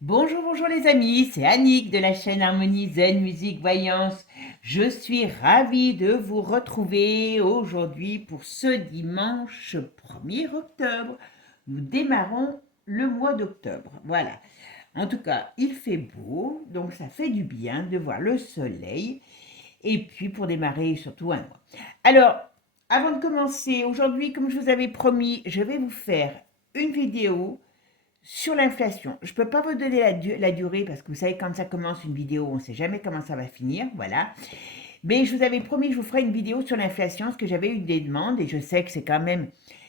Bonjour, bonjour les amis, c'est Annick de la chaîne Harmonie Zen Musique Voyance. Je suis ravie de vous retrouver aujourd'hui pour ce dimanche 1er octobre. Nous démarrons le mois d'octobre. Voilà. En tout cas, il fait beau, donc ça fait du bien de voir le soleil. Et puis pour démarrer surtout un mois. Alors, avant de commencer, aujourd'hui, comme je vous avais promis, je vais vous faire une vidéo sur l'inflation. Je ne peux pas vous donner la durée parce que vous savez, quand ça commence une vidéo, on ne sait jamais comment ça va finir. Voilà. Mais je vous avais promis que je vous ferai une vidéo sur l'inflation parce que j'avais eu des demandes et je sais que c'est quand même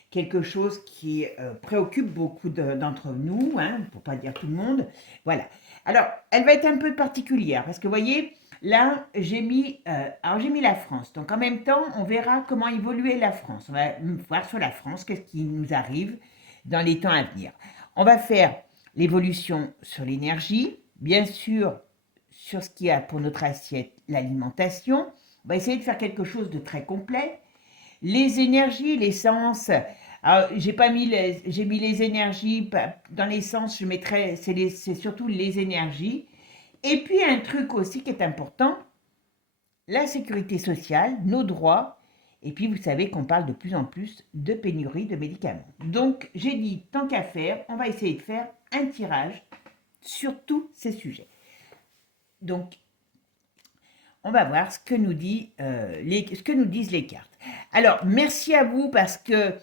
quelque chose qui préoccupe beaucoup d'entre nous, hein, pour pas dire tout le monde. Voilà. Alors, elle va être un peu particulière parce que vous voyez, là, j'ai mis la France. Donc, en même temps, on verra comment évoluer la France. On va voir sur la France qu'est-ce qui nous arrive dans les temps à venir. On va faire l'évolution sur l'énergie, bien sûr sur ce qu'il y a pour notre assiette, l'alimentation. On va essayer de faire quelque chose de très complet. Les énergies, l'essence. Alors, j'ai mis les énergies dans l'essence. Je mettrai, c'est surtout les énergies. Et puis un truc aussi qui est important, la sécurité sociale, nos droits. Et puis vous savez qu'on parle de plus en plus de pénurie de médicaments. Donc j'ai dit, tant qu'à faire, on va essayer de faire un tirage sur tous ces sujets. Donc on va voir ce que nous disent les cartes. Alors merci à vous parce que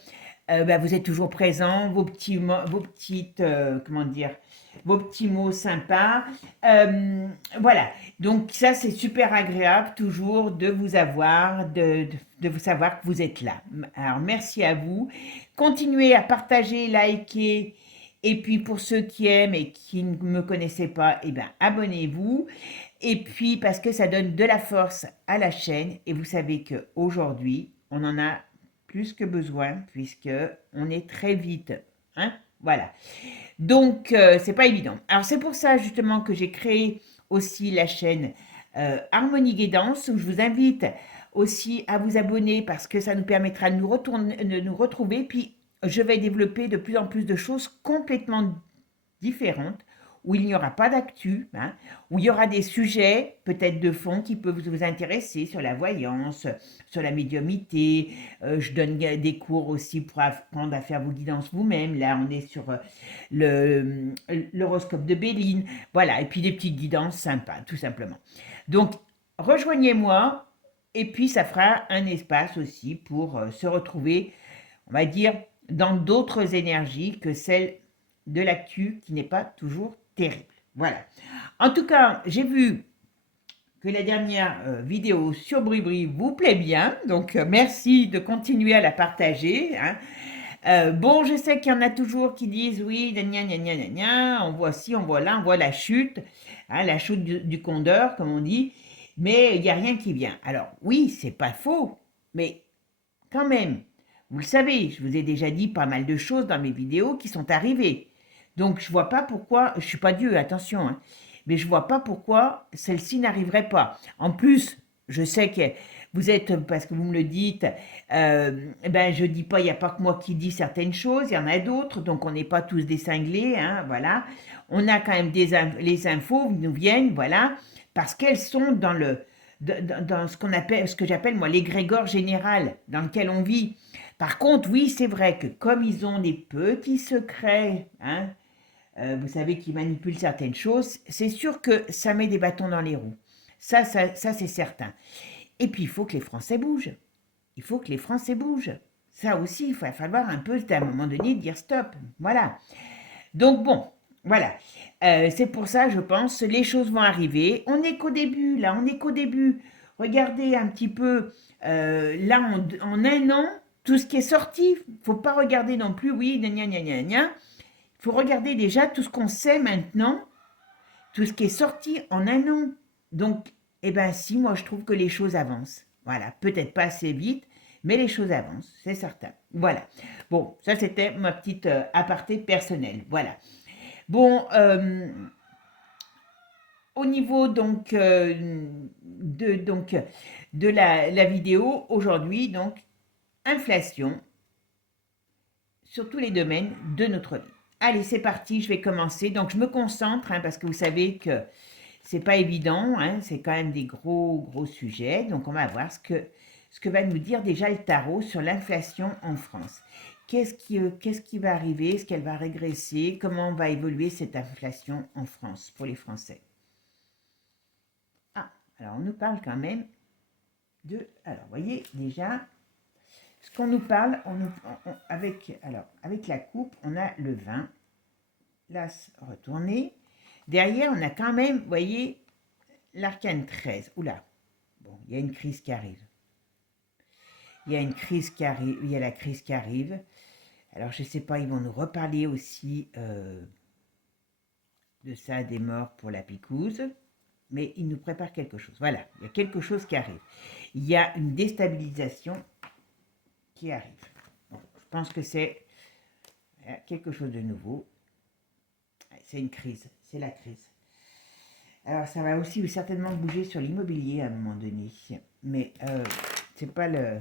vous êtes toujours présents, vos petites, comment dire, vos petits mots sympas. Voilà, donc ça c'est super agréable toujours de vous avoir, de vous savoir que vous êtes là. Alors merci à vous. Continuez à partager, liker. Et puis pour ceux qui aiment et qui ne me connaissaient pas, eh ben, abonnez-vous. Et puis parce que ça donne de la force à la chaîne. Et vous savez qu'aujourd'hui, on en a plus que besoin puisque on est très vite. Hein, voilà. Donc, c'est pas évident. Alors, c'est pour ça justement que j'ai créé aussi la chaîne Harmonie Guidance où je vous invite aussi à vous abonner parce que ça nous permettra de nous retrouver. Puis, je vais développer de plus en plus de choses complètement différentes où il n'y aura pas d'actu, hein, où il y aura des sujets peut-être de fond qui peuvent vous intéresser sur la voyance, sur la médiumnité. Je donne des cours aussi pour apprendre à faire vos guidances vous-même. Là, on est sur l'horoscope de Béline. Voilà, et puis des petites guidances sympas, tout simplement. Donc, rejoignez-moi et puis ça fera un espace aussi pour se retrouver, on va dire, dans d'autres énergies que celles de l'actu qui n'est pas toujours terrible. Voilà. En tout cas, j'ai vu que la dernière vidéo sur Bribri vous plaît bien, donc merci de continuer à la partager. Hein. Bon, je sais qu'il y en a toujours qui disent oui, gna gna gna gna gna, on voit ci, on voit là, on voit hein, la chute du condor, comme on dit, mais il n'y a rien qui vient. Alors oui, c'est pas faux, mais quand même, vous le savez, je vous ai déjà dit pas mal de choses dans mes vidéos qui sont arrivées. Donc je vois pas pourquoi, je suis pas Dieu, attention, hein, mais je vois pas pourquoi celle-ci n'arriverait pas. En plus, je sais que vous êtes, parce que vous me le dites, ben je dis pas, il n'y a pas que moi qui dis certaines choses, il y en a d'autres, donc on n'est pas tous des cinglés, hein, voilà. On a quand même les infos nous viennent, voilà, parce qu'elles sont dans ce qu'on appelle, ce que j'appelle moi l'égrégore général dans lequel on vit. Par contre, oui, c'est vrai que comme ils ont des petits secrets, hein, vous savez qu'ils manipulent certaines choses, c'est sûr que ça met des bâtons dans les roues. Ça c'est certain. Et puis, il faut que les Français bougent. Il faut que les Français bougent. Ça aussi, il va falloir un peu, à un moment donné, dire stop. Voilà. Donc, bon, voilà. C'est pour ça, je pense, les choses vont arriver. On n'est qu'au début, là, on n'est qu'au début. Regardez un petit peu, là, en un an, tout ce qui est sorti. Il ne faut pas regarder non plus, oui, gna gna gna gna gna. Il faut regarder déjà tout ce qu'on sait maintenant, tout ce qui est sorti en un an. Donc, eh ben si, moi je trouve que les choses avancent. Voilà, peut-être pas assez vite, mais les choses avancent, c'est certain. Voilà. Bon, ça c'était ma petite aparté personnelle. Voilà. Bon, au niveau de la vidéo, aujourd'hui, donc, inflation sur tous les domaines de notre vie. Allez, c'est parti, je vais commencer. Donc, je me concentre, hein, parce que vous savez que c'est pas évident, hein, c'est quand même des gros sujets. Donc, on va voir ce que va nous dire déjà le tarot sur l'inflation en France. Qu'est-ce qui va arriver? Est-ce qu'elle va régresser? Comment va évoluer cette inflation en France pour les Français? Ah, alors on nous parle quand même de... Alors, vous voyez, déjà, ce qu'on nous parle, avec la coupe, on a le 20, l'as retourné. Derrière, on a quand même, vous voyez, l'arcane 13. Oula, bon, il y a une crise qui arrive. Il y a une crise qui arrive, il y a la crise qui arrive. Alors, je ne sais pas, ils vont nous reparler aussi de ça, des morts pour la picouse. Mais ils nous préparent quelque chose. Voilà, il y a quelque chose qui arrive. Il y a une déstabilisation qui arrive. Bon, je pense que c'est quelque chose de nouveau. C'est une crise, c'est la crise. Alors ça va aussi certainement bouger sur l'immobilier à un moment donné. Mais c'est pas le...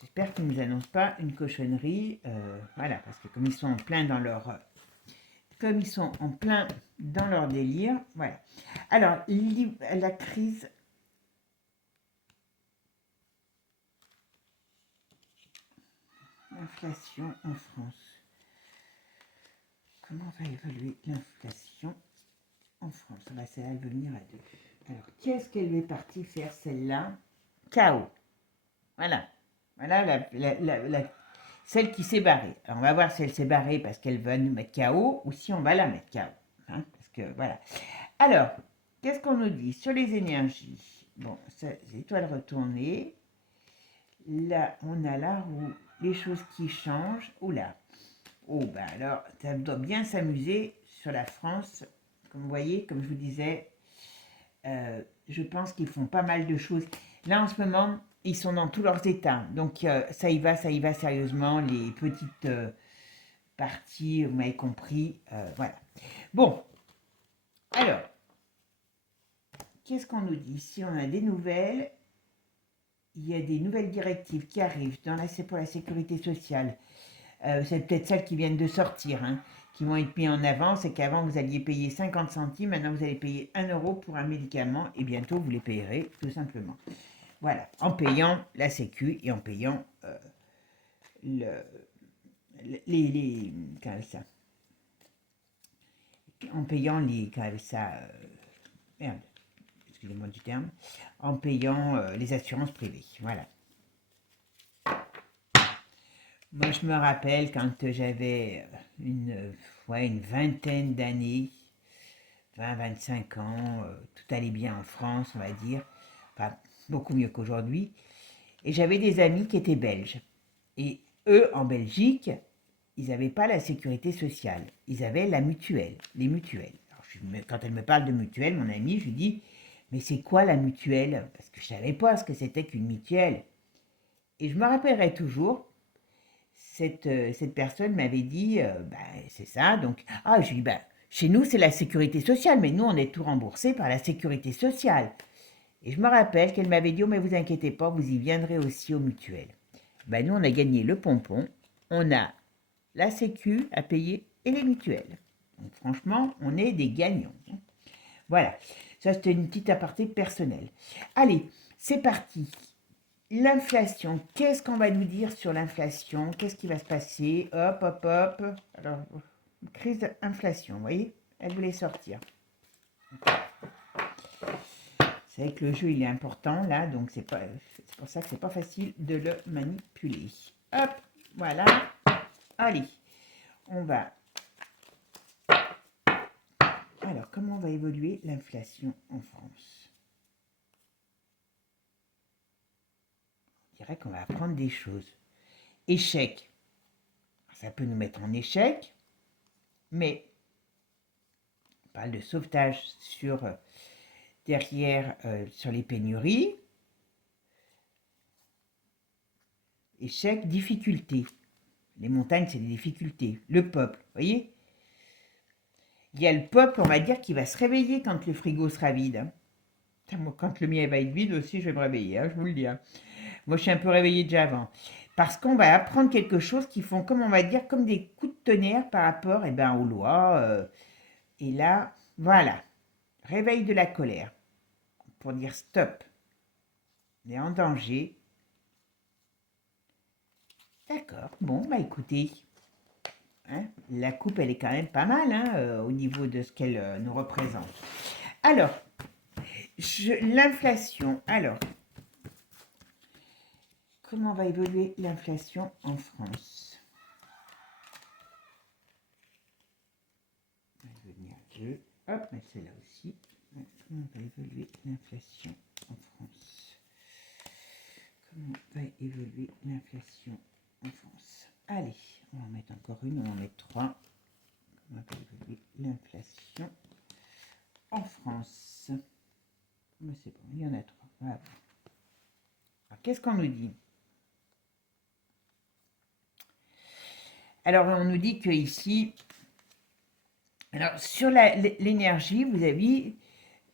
J'espère qu'ils ne nous annoncent pas une cochonnerie. Voilà, parce que comme ils sont en plein dans leur... Comme ils sont en plein dans leur délire, voilà. Alors, la crise... L'inflation en France. Comment va évoluer l'inflation en France? Bah, celle-là, elle veut venir à deux. Alors, qu'est-ce qu'elle est partie faire celle-là? Chaos. Voilà. Voilà celle qui s'est barrée. Alors, on va voir si elle s'est barrée parce qu'elle va nous mettre KO ou si on va la mettre KO. Hein, parce que, voilà. Alors, qu'est-ce qu'on nous dit sur les énergies? Bon, c'est les étoiles retournées. Là, on a la roue, les choses qui changent. Oula. Oh, ben alors, ça doit bien s'amuser sur la France. Comme vous voyez, comme je vous disais, je pense qu'ils font pas mal de choses. Là, en ce moment, ils sont dans tous leurs états. Donc, ça y va sérieusement. Les petites parties, vous m'avez compris. Voilà. Bon, alors, qu'est-ce qu'on nous dit? Si on a des nouvelles, il y a des nouvelles directives qui arrivent. C'est pour la sécurité sociale. C'est peut-être celles qui viennent de sortir, hein, qui vont être mis en avant. C'est qu'avant, vous alliez payer 50 centimes, maintenant vous allez payer 1 euro pour un médicament, et bientôt, vous les payerez, tout simplement. Voilà, en payant la sécu et en payant ça, en payant merde, excusez-moi du terme, en payant les assurances privées, voilà. Moi, je me rappelle quand j'avais une vingtaine d'années, 20-25 ans, tout allait bien en France, on va dire, enfin, beaucoup mieux qu'aujourd'hui. Et j'avais des amis qui étaient belges. Et eux, en Belgique, ils n'avaient pas la sécurité sociale. Ils avaient la mutuelle, les mutuelles. Alors, quand elle me parle de mutuelle, mon ami, je lui dis, mais c'est quoi la mutuelle? Parce que je ne savais pas ce que c'était qu'une mutuelle. Et je me rappellerai toujours, cette personne m'avait dit, c'est ça, donc, je lui dis, chez nous, c'est la sécurité sociale, mais nous, on est tout remboursé par la sécurité sociale. Et je me rappelle qu'elle m'avait dit, oh, mais vous inquiétez pas, vous y viendrez aussi aux mutuelles. Nous, on a gagné le pompon, on a la sécu à payer et les mutuelles. Donc, franchement, on est des gagnants. Voilà, ça, c'était une petite aparté personnelle. Allez, c'est parti. L'inflation, qu'est-ce qu'on va nous dire sur l'inflation? Qu'est-ce qui va se passer? Hop, hop, hop. Alors, crise d'inflation, vous voyez? Elle voulait sortir. C'est vrai que le jeu, il est important, là, donc c'est pour ça que c'est pas facile de le manipuler. Hop, voilà. Allez, on va... Alors, comment va évoluer l'inflation en France? Je dirais qu'on va apprendre des choses. Échec. Ça peut nous mettre en échec, mais on parle de sauvetage derrière sur les pénuries. Échec, difficulté. Les montagnes, c'est des difficultés. Le peuple, vous voyez? Il y a le peuple, on va dire, qui va se réveiller quand le frigo sera vide. Hein. Moi, quand le mien va être vide aussi, je vais me réveiller, hein, je vous le dis. Hein. Moi, je suis un peu réveillée déjà avant. parce qu'on va apprendre quelque chose qui font, comme on va dire, comme des coups de tonnerre par rapport aux lois. Et là, voilà, réveil de la colère, pour dire stop, on est en danger. D'accord, bon, bah écoutez, hein, la coupe, elle est quand même pas mal hein, au niveau de ce qu'elle nous représente. Alors, l'inflation, alors, comment va évoluer l'inflation en France? On va venir hop, mettre celle-là aussi. Comment va évoluer l'inflation en France? Comment va évoluer l'inflation en France? Allez, on va en mettre encore une, on va en mettre 3. Comment va évoluer l'inflation en France? Mais c'est bon, il y en a 3. Voilà. Alors, qu'est-ce qu'on nous dit? Alors, on nous dit que ici, alors sur l'énergie, vous avez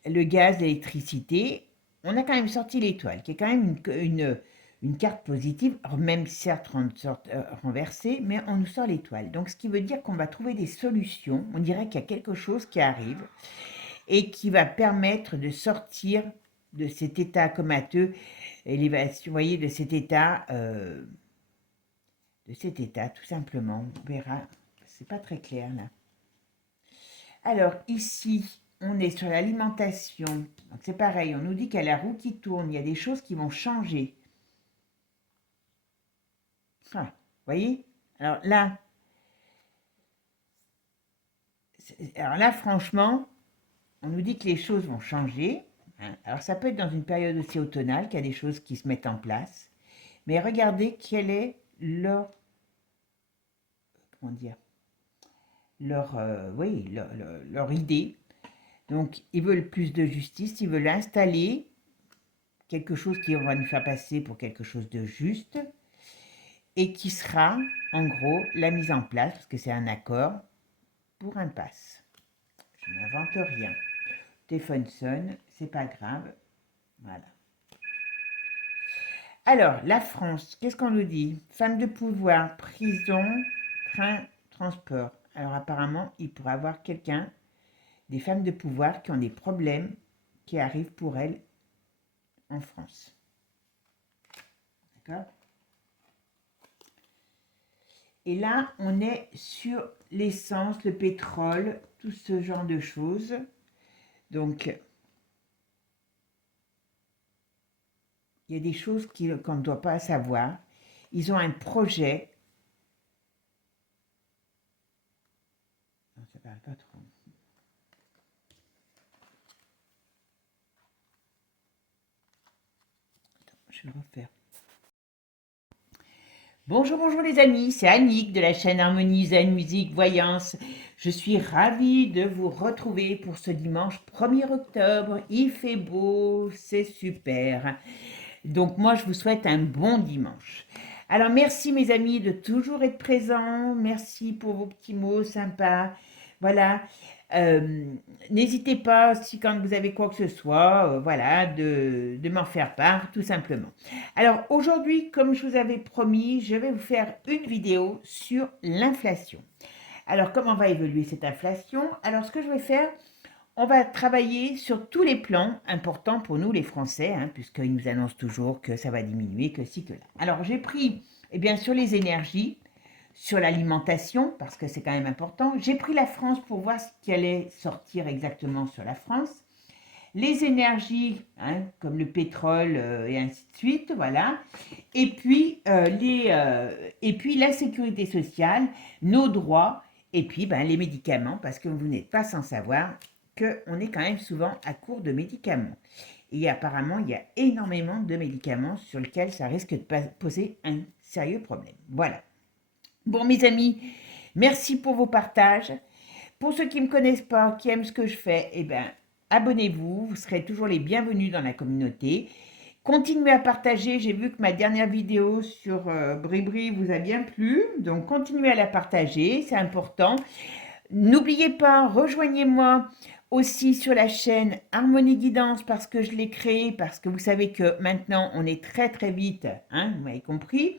le gaz, l'électricité. On a quand même sorti l'étoile, qui est quand même une carte positive, même certes renversée, mais on nous sort l'étoile. Donc, ce qui veut dire qu'on va trouver des solutions. On dirait qu'il y a quelque chose qui arrive et qui va permettre de sortir de cet état comateux, élévation, vous voyez, de cet état, tout simplement. On verra, c'est pas très clair là. Alors ici, on est sur l'alimentation. Donc c'est pareil, on nous dit qu'il y a la roue qui tourne, il y a des choses qui vont changer. Ah, vous voyez? Alors là, franchement, on nous dit que les choses vont changer. Hein. Alors ça peut être dans une période aussi automnale qu'il y a des choses qui se mettent en place. Mais regardez quelle est leur, comment dire, leur idée. Donc, ils veulent plus de justice, ils veulent installer quelque chose qui va nous faire passer pour quelque chose de juste et qui sera, en gros, la mise en place, parce que c'est un accord, pour un pass. Je n'invente rien. Téléphone sonne, c'est pas grave. Voilà. Alors, la France, qu'est-ce qu'on nous dit? Femme de pouvoir, prison, train, transport. Alors, apparemment, il pourrait y avoir des femmes de pouvoir qui ont des problèmes qui arrivent pour elles en France. D'accord? Et là, on est sur l'essence, le pétrole, tout ce genre de choses. Donc, il y a des choses qu'on ne doit pas savoir. Ils ont un projet. Non, ça parle pas trop. Attends, je vais le refaire. Bonjour, bonjour les amis, c'est Annick de la chaîne Harmonie Zen Musique Voyance. Je suis ravie de vous retrouver pour ce dimanche 1er octobre. Il fait beau, c'est super. Donc moi, je vous souhaite un bon dimanche. Alors merci mes amis de toujours être présents. Merci pour vos petits mots sympas. Voilà. N'hésitez pas, si quand vous avez quoi que ce soit, voilà, de m'en faire part, tout simplement. Alors aujourd'hui, comme je vous avais promis, je vais vous faire une vidéo sur l'inflation. Alors comment va évoluer cette inflation? Alors ce que je vais faire, on va travailler sur tous les plans importants pour nous les Français, hein, puisqu'ils nous annoncent toujours que ça va diminuer, que ci, que là. Alors j'ai pris, sur les énergies, sur l'alimentation, parce que c'est quand même important. J'ai pris la France pour voir ce qui allait sortir exactement sur la France. Les énergies, hein, comme le pétrole et ainsi de suite, voilà. Et puis la sécurité sociale, nos droits, et puis les médicaments, parce que vous n'êtes pas sans savoir qu'on est quand même souvent à court de médicaments. Et apparemment, il y a énormément de médicaments sur lesquels ça risque de poser un sérieux problème. Voilà. Bon, mes amis, merci pour vos partages. Pour ceux qui ne me connaissent pas, qui aiment ce que je fais, abonnez-vous. Vous serez toujours les bienvenus dans la communauté. Continuez à partager. J'ai vu que ma dernière vidéo sur Bribri vous a bien plu. Donc, continuez à la partager. C'est important. N'oubliez pas, rejoignez-moi aussi sur la chaîne Harmonie Guidance parce que je l'ai créée, parce que vous savez que maintenant, on est très très vite, hein, vous m'avez compris.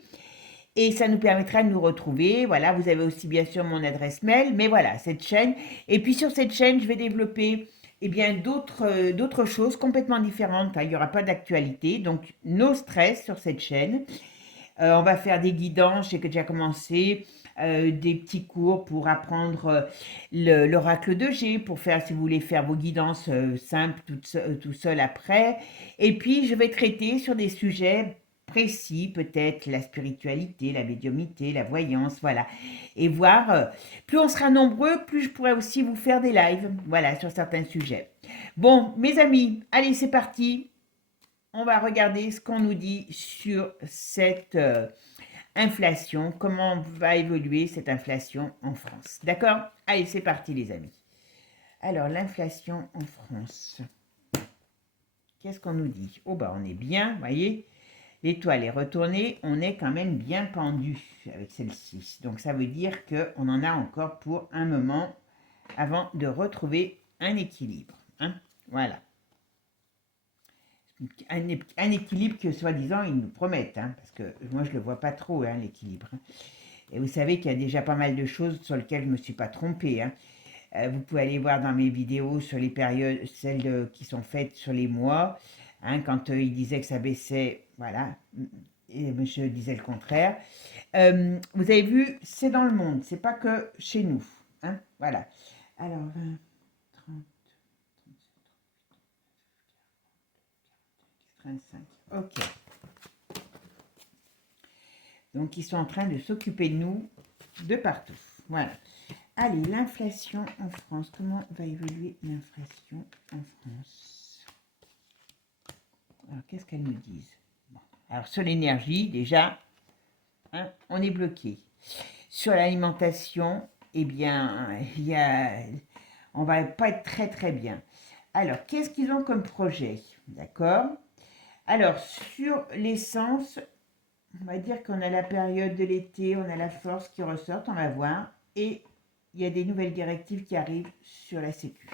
Et ça nous permettra de nous retrouver. Voilà, vous avez aussi bien sûr mon adresse mail, mais voilà, cette chaîne. Et puis sur cette chaîne, je vais développer eh bien d'autres choses complètement différentes. Il n'y aura pas d'actualité, donc no stress sur cette chaîne. On va faire des guidances, j'ai déjà commencé, des petits cours pour apprendre l'oracle de G, pour faire, si vous voulez faire vos guidances simples tout seul après. Et puis, je vais traiter sur des sujets précis, peut-être la spiritualité, la médiumnité, la voyance, voilà. Et voir, plus on sera nombreux, plus je pourrai aussi vous faire des lives, voilà, sur certains sujets. Bon, mes amis, allez, c'est parti. On va regarder ce qu'on nous dit sur cette inflation, comment va évoluer cette inflation en France. D'accord? Allez, c'est parti les amis. Alors, l'inflation en France. Qu'est-ce qu'on nous dit? Oh, bah on est bien, vous voyez, l'étoile est retournée, on est quand même bien pendu avec celle-ci. Donc, ça veut dire qu'on en a encore pour un moment avant de retrouver un équilibre. Hein? Voilà. Un équilibre que, soi-disant, ils nous promettent, hein, parce que moi, je ne le vois pas trop, hein, l'équilibre. Et vous savez qu'il y a déjà pas mal de choses sur lesquelles je ne me suis pas trompée. Hein. Vous pouvez aller voir dans mes vidéos sur les périodes, celles qui sont faites sur les mois, hein, quand ils disaient que ça baissait, voilà, et je disais le contraire. Vous avez vu, c'est dans le monde, c'est pas que chez nous. Hein, voilà. Alors, 20, 30, 35. Ok. Donc, ils sont en train de s'occuper de nous de partout. Voilà. Allez, l'inflation en France. Comment va évoluer l'inflation en France? Alors, qu'est-ce qu'elles nous disent? Bon. Alors, sur l'énergie, déjà, hein, on est bloqué. Sur l'alimentation, eh bien, on va pas être très, très bien. Alors, qu'est-ce qu'ils ont comme projet? D'accord? Alors, sur l'essence, on va dire qu'on a la période de l'été, on a la force qui ressort, on va voir. Et il y a des nouvelles directives qui arrivent sur la Sécu.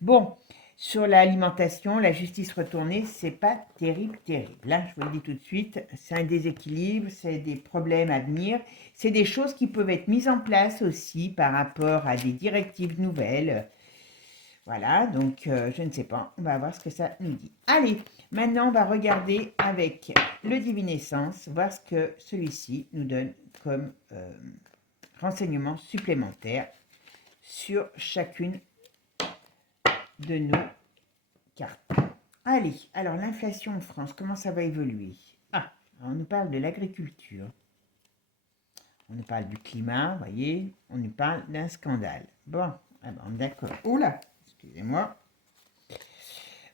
Bon, sur l'alimentation, la justice retournée, c'est pas terrible, terrible. Là, je vous le dis tout de suite, c'est un déséquilibre, c'est des problèmes à venir. C'est des choses qui peuvent être mises en place aussi par rapport à des directives nouvelles. Voilà, donc je ne sais pas, on va voir ce que ça nous dit. Allez, maintenant on va regarder avec le divinescence, voir ce que celui-ci nous donne comme renseignements supplémentaires sur chacune de nos cartes. Allez, alors l'inflation en France, comment ça va évoluer? Ah, on nous parle de l'agriculture. On nous parle du climat, vous voyez, on nous parle d'un scandale. Bon, ah ben, d'accord. Oula, excusez-moi.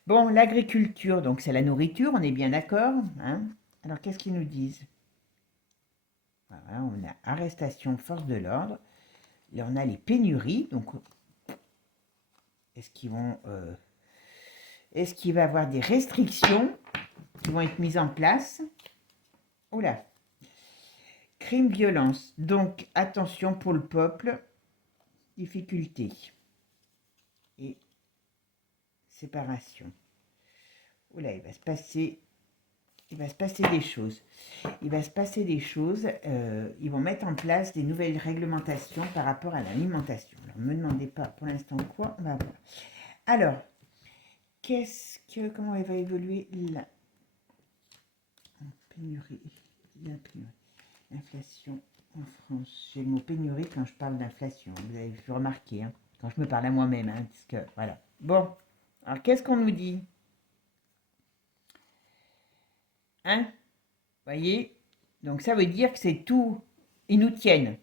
Bon, l'agriculture, donc c'est la nourriture, on est bien d'accord. Hein? Alors, qu'est-ce qu'ils nous disent? Voilà, on a arrestation, force de l'ordre. Là, on a les pénuries. Donc, est-ce qu'il va y avoir des restrictions qui vont être mises en place? Oula. Crime, violence. Donc, attention pour le peuple. Difficulté. Et séparation. Oula, il va se passer des choses. Il va se passer des choses. Ils vont mettre en place des nouvelles réglementations par rapport à l'alimentation. Alors, ne me demandez pas pour l'instant quoi. On va voir. Alors, comment elle va évoluer là? Pénurie. L'inflation en France. J'ai le mot pénurie quand je parle d'inflation. Vous avez pu remarquer, hein, quand je me parle à moi-même. Hein, parce que, voilà. Bon, alors qu'est-ce qu'on nous dit? Hein? Voyez? Donc ça veut dire que c'est tout. Ils nous tiennent.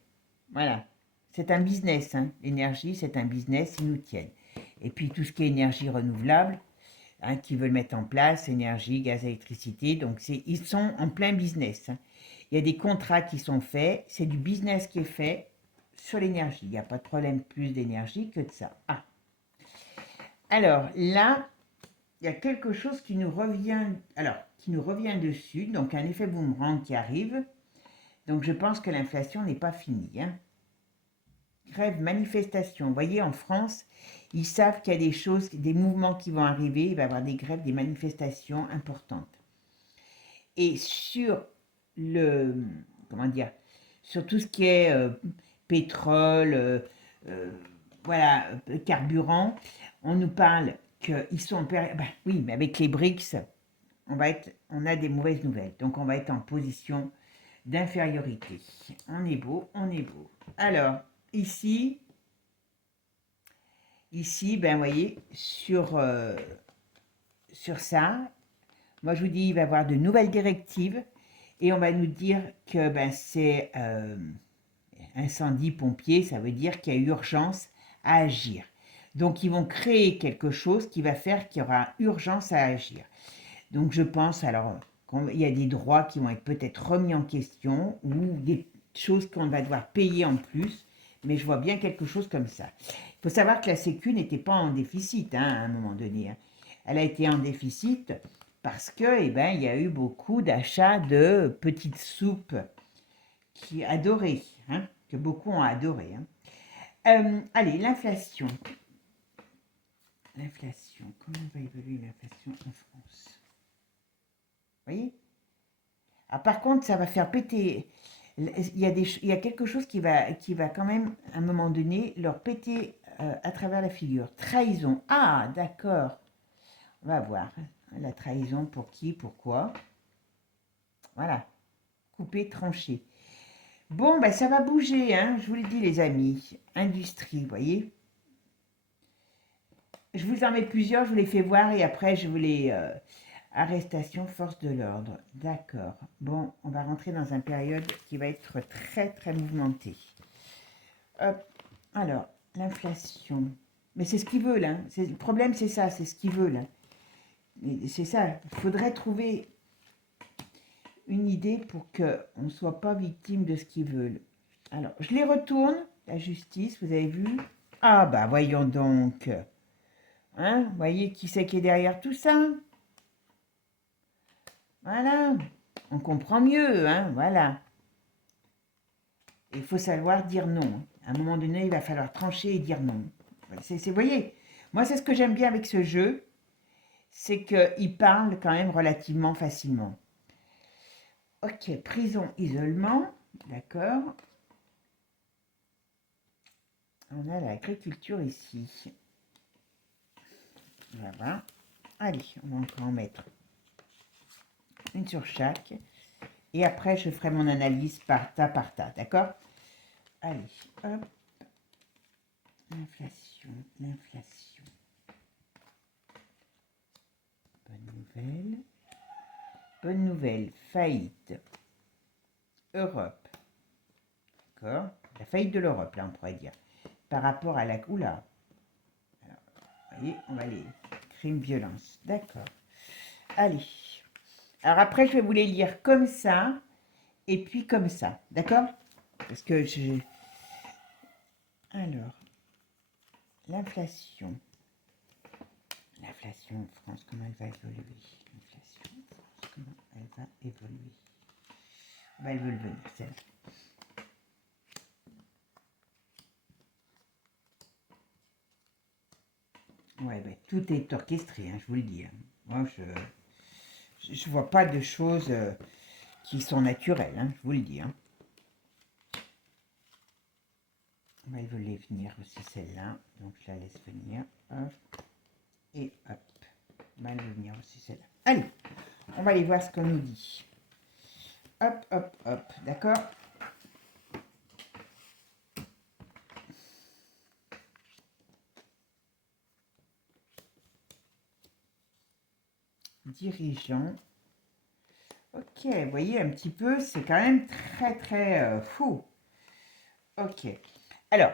Voilà. C'est un business. Hein. L'énergie, c'est un business. Ils nous tiennent. Et puis tout ce qui est énergie renouvelable, hein, qui veulent mettre en place, énergie, gaz, électricité. Donc ils sont en plein business. Hein. Il y a des contrats qui sont faits. C'est du business qui est fait sur l'énergie. Il n'y a pas de problème plus d'énergie que de ça. Ah. Alors là, il y a quelque chose qui nous revient. Alors, qui nous revient dessus, donc un effet boomerang qui arrive. Donc je pense que l'inflation n'est pas finie. Hein. Grève, manifestation. Vous voyez, en France, ils savent qu'il y a des choses, des mouvements qui vont arriver. Il va y avoir des grèves, des manifestations importantes. Et sur comment dire, sur tout ce qui est pétrole, euh, voilà, carburant. On nous parle qu'ils sont oui, mais avec les BRICS, on a des mauvaises nouvelles. Donc, on va être en position d'infériorité. On est beau, on est beau. Alors, ici, ben, vous voyez, sur ça, moi, je vous dis, il va y avoir de nouvelles directives et on va nous dire que ben, c'est incendie pompier, ça veut dire qu'il y a urgence à agir. Donc, ils vont créer quelque chose qui va faire qu'il y aura urgence à agir. Donc, je pense, alors, qu'il y a des droits qui vont être peut-être remis en question ou des choses qu'on va devoir payer en plus, mais je vois bien quelque chose comme ça. Il faut savoir que la Sécu n'était pas en déficit à un moment donné. Elle a été en déficit parce que, eh ben, il y a eu beaucoup d'achats de petites soupes qui adorées, que beaucoup ont adoré. Allez, l'inflation. L'inflation, comment va évoluer l'inflation en France? Vous voyez? Ah, par contre, ça va faire péter. Il y a quelque chose qui va quand même, à un moment donné, leur péter à travers la figure. Trahison. Ah, d'accord. On va voir. La trahison, pour qui, pourquoi. Voilà. Couper, trancher. Bon, ben ça va bouger, je vous le dis, les amis. Industrie, vous voyez. Je vous en mets plusieurs, je vous les fais voir et après, je vous les... arrestation, force de l'ordre. D'accord. Bon, on va rentrer dans une période qui va être très, très mouvementée. Hop. Alors, l'inflation. Mais c'est ce qu'ils veulent, Le problème, c'est ça, c'est ce qu'ils veulent. C'est ça. Il faudrait trouver une idée pour qu'on ne soit pas victime de ce qu'ils veulent. Alors, je les retourne. La justice, vous avez vu? Ah, bah, voyons donc. Vous voyez qui c'est qui est derrière tout ça? Voilà. On comprend mieux, voilà. Il faut savoir dire non. À un moment donné, il va falloir trancher et dire non. Vous voyez, moi, c'est ce que j'aime bien avec ce jeu, c'est qu'il parle quand même relativement facilement. Ok, prison, isolement, d'accord. On a l'agriculture ici. Voilà. Allez, on va encore en mettre une sur chaque. Et après, je ferai mon analyse par tas, d'accord? Allez, hop. L'inflation, l'inflation. Bonne nouvelle, faillite. Europe. D'accord? La faillite de l'Europe, là, on pourrait dire. Par rapport à la... Oula. Alors, vous voyez, on va les... Crime, violence. D'accord. Allez. Alors après, je vais vous les lire comme ça. Et puis comme ça. D'accord? Parce que je... Alors. L'inflation. L'inflation en France, comment elle va évoluer? L'inflation en France, comment elle va évoluer? Elle veut le venir, celle-là. Ouais, ben, tout est orchestré, je vous le dis. Moi, je vois pas de choses qui sont naturelles, je vous le dis. Elle veut les venir aussi, celle-là. Donc, je la laisse venir. Hop. Et hop. Elle veut venir aussi, celle-là. Allez, on va aller voir ce qu'on nous dit. Hop, hop, hop. D'accord? Dirigeant. Ok, vous voyez un petit peu, c'est quand même très, très fou. Ok. Alors,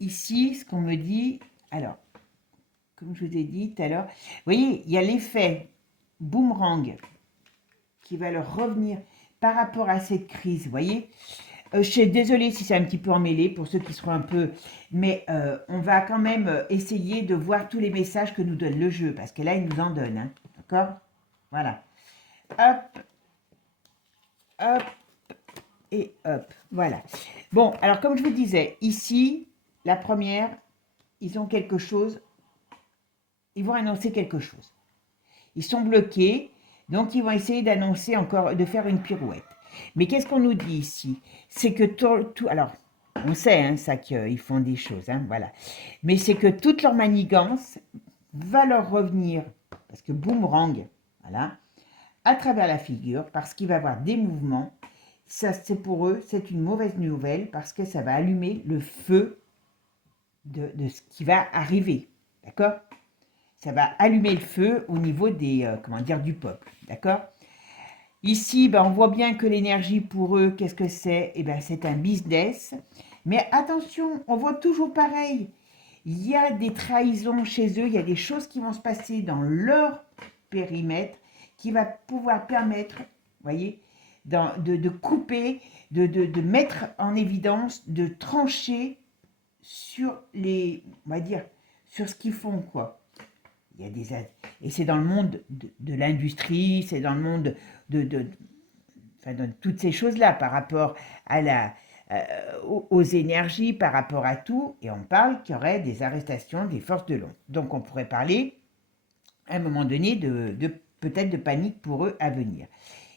ici, ce qu'on me dit... Alors, comme je vous ai dit tout à l'heure, vous voyez, il y a l'effet boomerang qui va leur revenir par rapport à cette crise, vous voyez. Je suis désolée si c'est un petit peu emmêlé pour ceux qui seront un peu... Mais on va quand même essayer de voir tous les messages que nous donne le jeu, parce que là, il nous en donne, d'accord? Voilà. Hop, hop, et hop, voilà. Bon, alors comme je vous disais, ici, la première, ils ont quelque chose, ils vont annoncer quelque chose. Ils sont bloqués, Donc, ils vont essayer d'annoncer encore, de faire une pirouette. Mais qu'est-ce qu'on nous dit ici? C'est que alors, on sait hein, ça qu'ils font des choses, hein, voilà. Mais c'est que toute leur manigance va leur revenir, parce que boomerang, voilà, à travers la figure, parce qu'il va y avoir des mouvements. Ça, c'est pour eux, c'est une mauvaise nouvelle, parce que ça va allumer le feu de ce qui va arriver, d'accord? Ça va allumer le feu au niveau des, comment dire, du peuple, d'accord? Ici, ben, on voit bien que l'énergie pour eux, qu'est-ce que c'est? Eh ben, c'est un business. Mais attention, on voit toujours pareil. Il y a des trahisons chez eux, il y a des choses qui vont se passer dans leur périmètre qui va pouvoir permettre, voyez, de couper, de mettre en évidence, de trancher sur les, on va dire, sur ce qu'ils font, quoi. Il y a des, et c'est dans le monde de l'industrie, c'est dans le monde de, enfin, dans toutes ces choses-là, par rapport à aux énergies, par rapport à tout, et on parle qu'il y aurait des arrestations des forces de l'ombre. Donc on pourrait parler, à un moment donné, peut-être de panique pour eux à venir.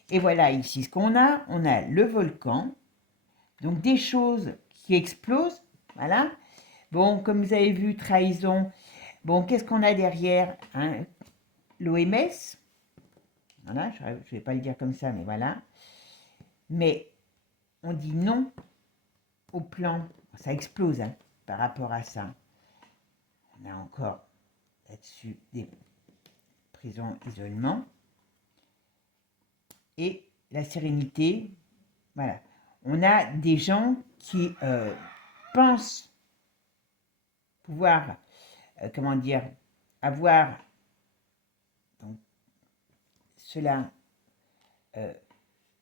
Et voilà ici ce qu'on a. On a le volcan, donc des choses qui explosent, voilà. Bon, comme vous avez vu, trahison. Bon, qu'est-ce qu'on a derrière hein? L'OMS, voilà, je ne vais pas le dire comme ça, mais voilà. Mais on dit non au plan, ça explose hein, par rapport à ça. On a encore là-dessus des prisons isolement. Et la sérénité, voilà. On a des gens qui pensent pouvoir, comment dire, avoir donc, cela,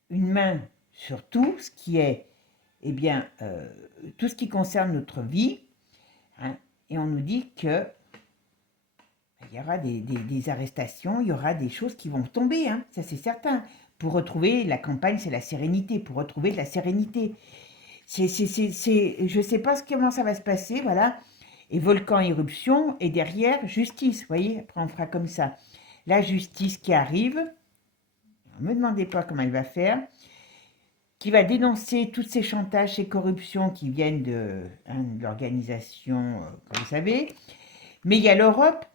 une main sur tout ce qui est, eh bien, tout ce qui concerne notre vie, hein, et on nous dit que il y aura des arrestations, il y aura des choses qui vont tomber, hein, ça c'est certain. Pour retrouver la campagne, c'est la sérénité, pour retrouver de la sérénité. Je ne sais pas comment ça va se passer, voilà. Et volcan éruption, et derrière, justice, vous voyez, après on fera comme ça. La justice qui arrive, ne me demandez pas comment elle va faire, qui va dénoncer tous ces chantages et corruptions qui viennent de l'organisation, comme vous savez. Mais il y a l'Europe,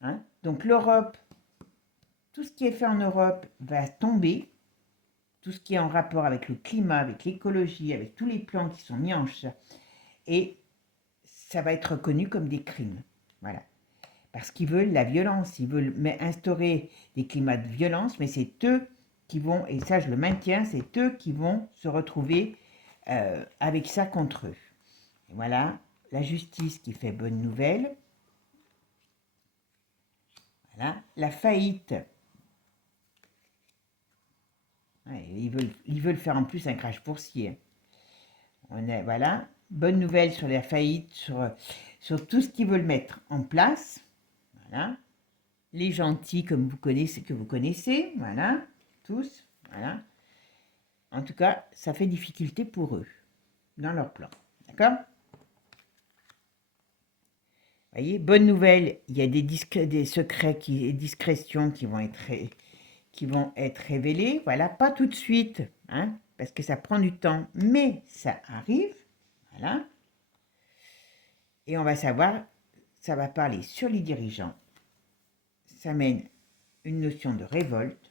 hein, donc l'Europe, tout ce qui est fait en Europe va tomber, tout ce qui est en rapport avec le climat, avec l'écologie, avec tous les plans qui sont mis en charge, et ça va être reconnu comme des crimes. Voilà. Parce qu'ils veulent la violence, ils veulent instaurer des climats de violence, mais c'est eux qui vont, et ça je le maintiens, c'est eux qui vont se retrouver avec ça contre eux. Et voilà, la justice qui fait bonne nouvelle. Voilà, la faillite. Ouais, ils veulent faire en plus un crash boursier. Voilà, bonne nouvelle sur la faillite, sur tout ce qu'ils veulent mettre en place. Voilà. Les gentils comme vous connaissez, que vous connaissez, voilà, tous, voilà. En tout cas, ça fait difficulté pour eux, dans leur plan, d'accord? Vous voyez, bonne nouvelle, il y a des secrets, des discrétions qui vont être révélés, voilà, pas tout de suite, hein, parce que ça prend du temps, mais ça arrive, voilà. Et on va savoir, ça va parler sur les dirigeants, ça mène une notion de révolte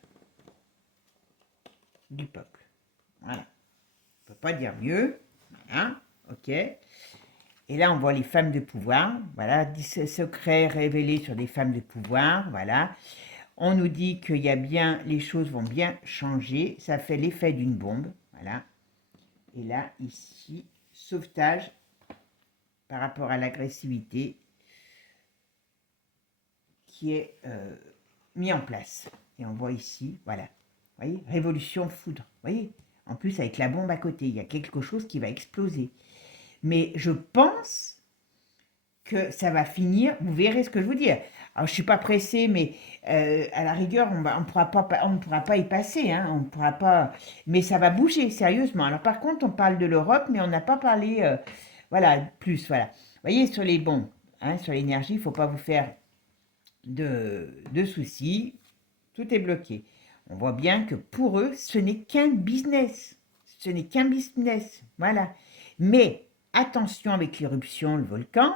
du peuple. Voilà. On ne peut pas dire mieux. Voilà. OK. Et là, on voit les femmes de pouvoir. Voilà. Secrets révélés sur des femmes de pouvoir. Voilà. On nous dit qu'il y a bien, les choses vont bien changer. Ça fait l'effet d'une bombe. Voilà. Et là, ici, sauvetage par rapport à l'agressivité qui est mis en place. Et on voit ici, voilà. Vous voyez, révolution foudre. Vous voyez, en plus avec la bombe à côté, il y a quelque chose qui va exploser. Mais je pense que ça va finir, vous verrez ce que je veux dire. Alors je suis pas pressée, mais à la rigueur, on ne pourra pas y passer, hein, on pourra pas. Mais ça va bouger sérieusement. Alors par contre, on parle de l'Europe, mais on n'a pas parlé, voilà, plus, voilà. Vous voyez, sur les bons, hein, sur l'énergie, il ne faut pas vous faire de soucis, tout est bloqué. on voit bien que pour eux, ce n'est qu'un business. Ce n'est qu'un business, voilà. Mais attention avec l'éruption, le volcan,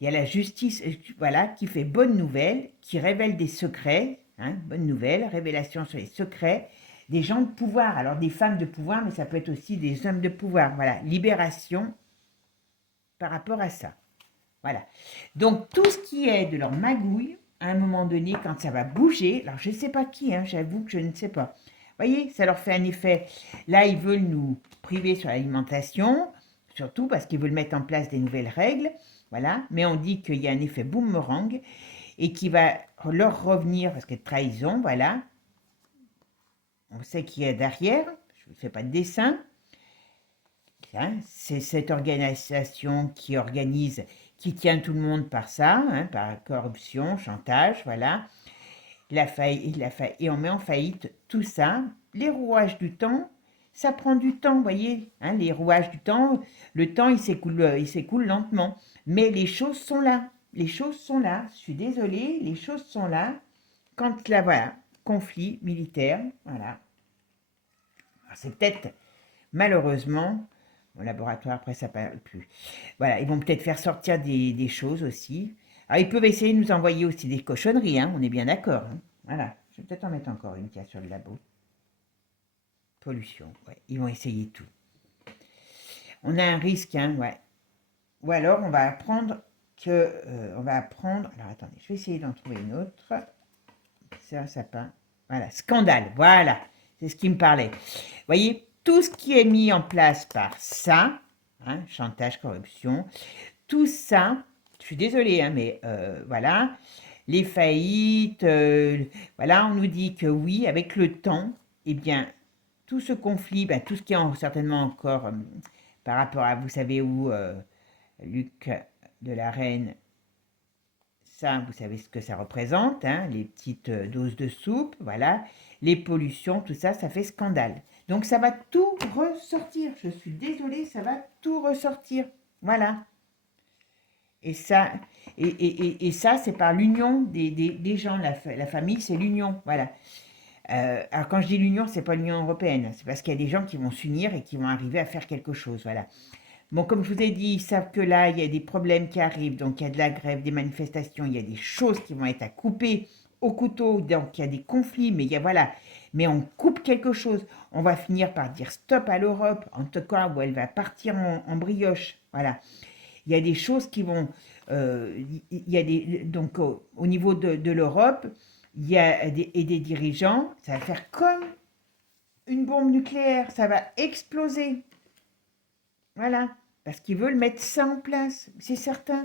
il y a la justice, voilà, qui fait bonne nouvelle, qui révèle des secrets, hein, bonne nouvelle, révélation sur les secrets des gens de pouvoir. Alors des femmes de pouvoir, mais ça peut être aussi des hommes de pouvoir. Voilà, libération par rapport à ça. Voilà. Donc tout ce qui est de leur magouille, à un moment donné, quand ça va bouger, alors je ne sais pas qui, hein, j'avoue que je ne sais pas. Vous voyez, ça leur fait un effet. Là, ils veulent nous priver sur l'alimentation, surtout parce qu'ils veulent mettre en place des nouvelles règles. Voilà, mais on dit qu'il y a un effet boomerang et qui va leur revenir parce que trahison, voilà. On sait qui est derrière, je ne fais pas de dessin. Hein, c'est cette organisation qui organise, qui tient tout le monde par ça, hein, par corruption, chantage, voilà. Et on met en faillite tout ça. Les rouages du temps, ça prend du temps, vous voyez, hein, les rouages du temps, le temps il s'écoule lentement. Mais les choses sont là, les choses sont là. Je suis désolée, les choses sont là. Quand là, voilà, conflit militaire, voilà. C'est peut-être, malheureusement, au laboratoire, après ça ne parle plus. Voilà, ils vont peut-être faire sortir des choses aussi. Alors, ils peuvent essayer de nous envoyer aussi des cochonneries, hein, on est bien d'accord. Hein. Voilà, je vais peut-être en mettre encore une, tiens, sur le labo. Pollution, ouais, ils vont essayer tout. On a un risque, hein, ouais. Ou alors, on va apprendre que... Alors, attendez, je vais essayer d'en trouver une autre. C'est un sapin. Voilà, scandale, voilà. C'est ce qui me parlait. Vous voyez, tout ce qui est mis en place par ça, hein, chantage, corruption, tout ça, je suis désolée, hein, mais voilà, les faillites, voilà, on nous dit que oui, avec le temps, eh bien, tout ce conflit, ben, tout ce qui est certainement encore par rapport à, vous savez où, Luc de la Reine, ça, vous savez ce que ça représente, hein, les petites doses de soupe, voilà, les pollutions, tout ça, ça fait scandale. Donc ça va tout ressortir. Je suis désolée, ça va tout ressortir. Voilà. Et ça, ça c'est par l'union des gens. La famille, c'est l'union. Voilà. Alors quand je dis l'union, c'est pas l'Union européenne. C'est parce qu'il y a des gens qui vont s'unir et qui vont arriver à faire quelque chose. Voilà. Bon, comme je vous ai dit, ils savent que là, il y a des problèmes qui arrivent. Donc il y a de la grève, des manifestations, il y a des choses qui vont être à couper au couteau. Donc il y a des conflits, mais il y a, voilà. Mais on coupe quelque chose. On va finir par dire stop à l'Europe, en tout cas, où elle va partir en brioche. Voilà. Il y a des choses qui vont... il y a donc au niveau de l'Europe, il y a des dirigeants, ça va faire comme une bombe nucléaire, ça va exploser. Voilà, parce qu'ils veulent mettre ça en place, c'est certain.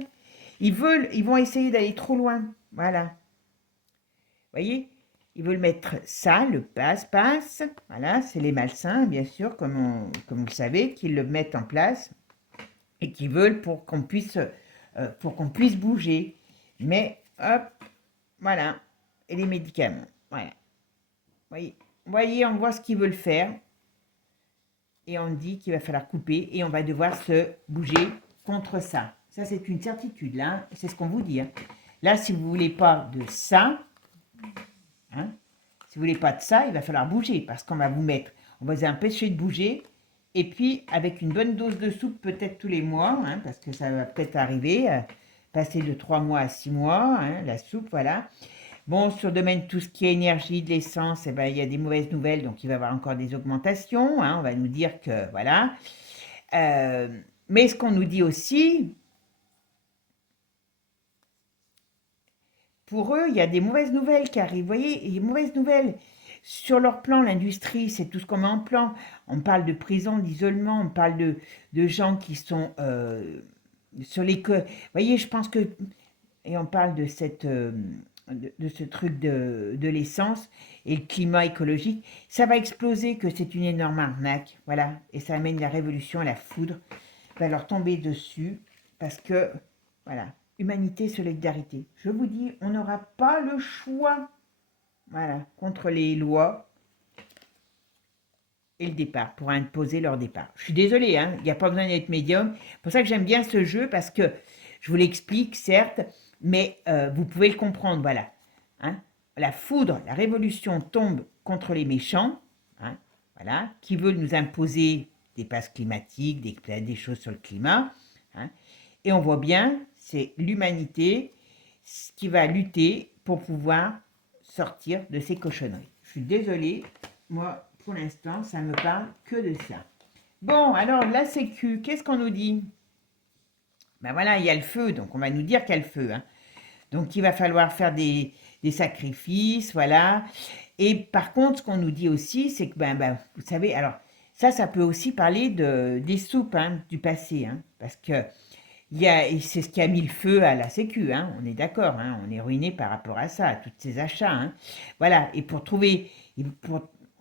Ils vont essayer d'aller trop loin. Voilà. Vous voyez, ils veulent mettre ça, le passe-passe. Voilà, c'est les malsains, bien sûr, comme vous le savez, qu'ils le mettent en place et qui veulent pour qu'on puisse bouger. Mais hop, voilà, et les médicaments, voilà. Voyez, on voit ce qu'ils veulent faire et on dit qu'il va falloir couper et on va devoir se bouger contre ça. Ça, c'est une certitude, là, c'est ce qu'on vous dit. Hein. Là, si vous voulez pas de ça, hein, si vous voulez pas de ça, il va falloir bouger parce qu'on va vous empêcher de bouger. Et puis, avec une bonne dose de soupe, peut-être tous les mois, hein, parce que ça va peut-être arriver, passer de 3 mois à 6 mois, hein, la soupe, voilà. Bon, sur le domaine tout ce qui est énergie, de l'essence, eh ben, il y a des mauvaises nouvelles, donc il va y avoir encore des augmentations. Hein, on va nous dire que, voilà. Mais ce qu'on nous dit aussi, pour eux, il y a des mauvaises nouvelles qui arrivent. Vous voyez, il y a des mauvaises nouvelles. Sur leur plan, l'industrie, c'est tout ce qu'on met en plan. On parle de prison, d'isolement, on parle de gens qui sont sur les... Vous voyez, je pense que... Et on parle de ce truc de l'essence et le climat écologique. Ça va exploser, que c'est une énorme arnaque. Voilà. Et ça amène la révolution, la foudre. Va leur tomber dessus parce que... Voilà. Humanité, solidarité. Je vous dis, on n'aura pas le choix. Voilà, contre les lois et le départ, pour imposer leur départ. Je suis désolée, hein, il n'y a pas besoin d'être médium. C'est pour ça que j'aime bien ce jeu, parce que je vous l'explique, certes, mais vous pouvez le comprendre, voilà. Hein. La foudre, la révolution tombe contre les méchants, hein, voilà, qui veulent nous imposer des passes climatiques, des choses sur le climat. Hein, et on voit bien, c'est l'humanité qui va lutter pour pouvoir sortir de ces cochonneries. Je suis désolée, moi, pour l'instant, ça me parle que de ça. Bon, alors, la Sécu, qu'est-ce qu'on nous dit? Ben voilà, il y a le feu, donc on va nous dire qu'il y a le feu. Hein. Donc, il va falloir faire des sacrifices, voilà. Et par contre, ce qu'on nous dit aussi, c'est que, vous savez, alors, ça peut aussi parler des soupes hein, du passé, hein, parce que c'est ce qui a mis le feu à la Sécu, hein, on est d'accord, hein, on est ruiné par rapport à ça, à tous ces achats. Hein. Voilà, et pour trouver, il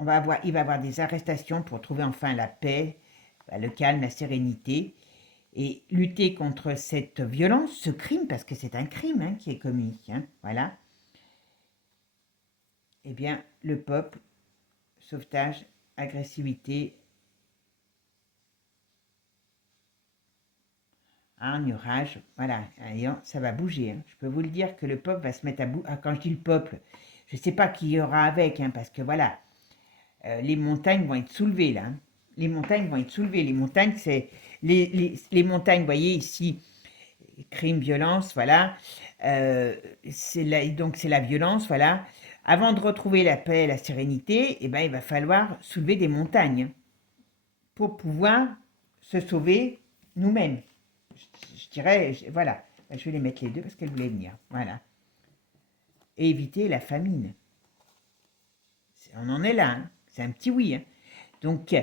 va y avoir des arrestations pour trouver enfin la paix, le calme, la sérénité, et lutter contre cette violence, ce crime, parce que c'est un crime hein, qui est commis. Hein, voilà. Eh bien, le peuple, sauvetage, agressivité, orage, voilà, ça va bouger. Hein. Je peux vous le dire que le peuple va se mettre à bout. Ah, quand je dis le peuple, je ne sais pas qui y aura avec, hein, parce que voilà, les montagnes vont être soulevées là. Hein. Les montagnes vont être soulevées. Les montagnes, c'est les montagnes, vous voyez ici, crime, violence, voilà. Donc c'est la violence, voilà. Avant de retrouver la paix et la sérénité, eh ben, il va falloir soulever des montagnes pour pouvoir se sauver nous-mêmes. Je dirais, voilà, je vais les mettre les deux parce qu'elle voulait venir, voilà. Et éviter la famine. On en est là, hein. C'est un petit oui. Hein. Donc,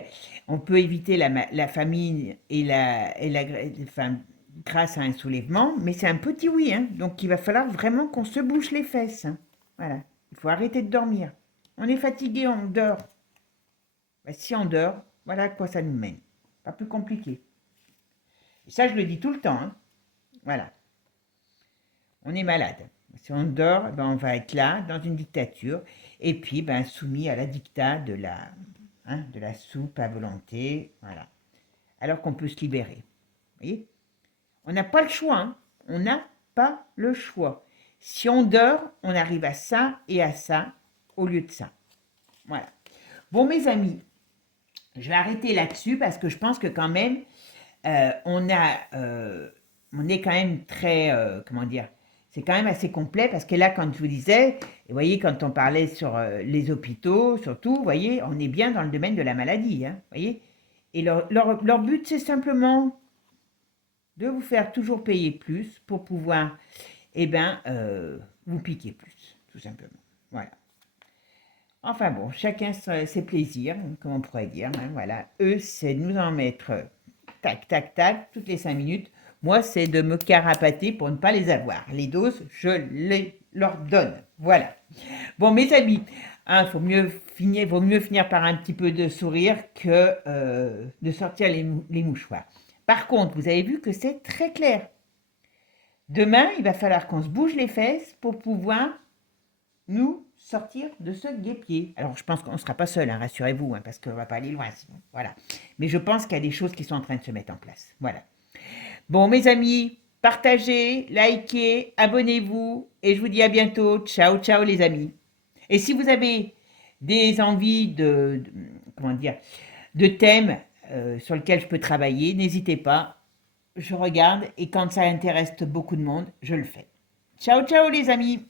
on peut éviter la famine enfin, grâce à un soulèvement, mais c'est un petit oui. Hein. Donc, il va falloir vraiment qu'on se bouche les fesses. Hein. Voilà, il faut arrêter de dormir. On est fatigué, on dort. Si on dort, voilà à quoi ça nous mène. Pas plus compliqué. Et ça, je le dis tout le temps. Hein. Voilà. On est malade. Si on dort, on va être là, dans une dictature, et puis soumis à la dictat de la soupe à volonté, voilà. Alors qu'on peut se libérer. Vous voyez? On n'a pas le choix, hein. On n'a pas le choix. Si on dort, on arrive à ça et à ça au lieu de ça. Voilà. Bon, mes amis, je vais arrêter là-dessus parce que je pense que quand même, on est quand même très, comment dire, c'est quand même assez complet parce que là, quand je vous disais, vous voyez, quand on parlait sur les hôpitaux, surtout, vous voyez, on est bien dans le domaine de la maladie, hein, vous voyez. Et leur but, c'est simplement de vous faire toujours payer plus pour pouvoir, vous piquer plus, tout simplement. Voilà. Enfin bon, chacun ses plaisirs, comme on pourrait dire. Hein, voilà. Eux, c'est de nous en mettre tac, tac, tac, toutes les 5 minutes. Moi, c'est de me carapater pour ne pas les avoir. Les doses, je leur donne. Voilà. Bon, mes amis, hein, vaut mieux finir par un petit peu de sourire que de sortir les mouchoirs. Par contre, vous avez vu que c'est très clair. Demain, il va falloir qu'on se bouge les fesses pour pouvoir nous sortir de ce guêpier. Alors, je pense qu'on ne sera pas seul, hein, rassurez-vous, hein, parce qu'on ne va pas aller loin sinon. Voilà. Mais je pense qu'il y a des choses qui sont en train de se mettre en place. Voilà. Bon, mes amis, partagez, likez, abonnez-vous et je vous dis à bientôt. Ciao, ciao les amis. Et si vous avez des envies comment dire, de thèmes sur lesquels je peux travailler, n'hésitez pas. Je regarde et quand ça intéresse beaucoup de monde, je le fais. Ciao, ciao les amis.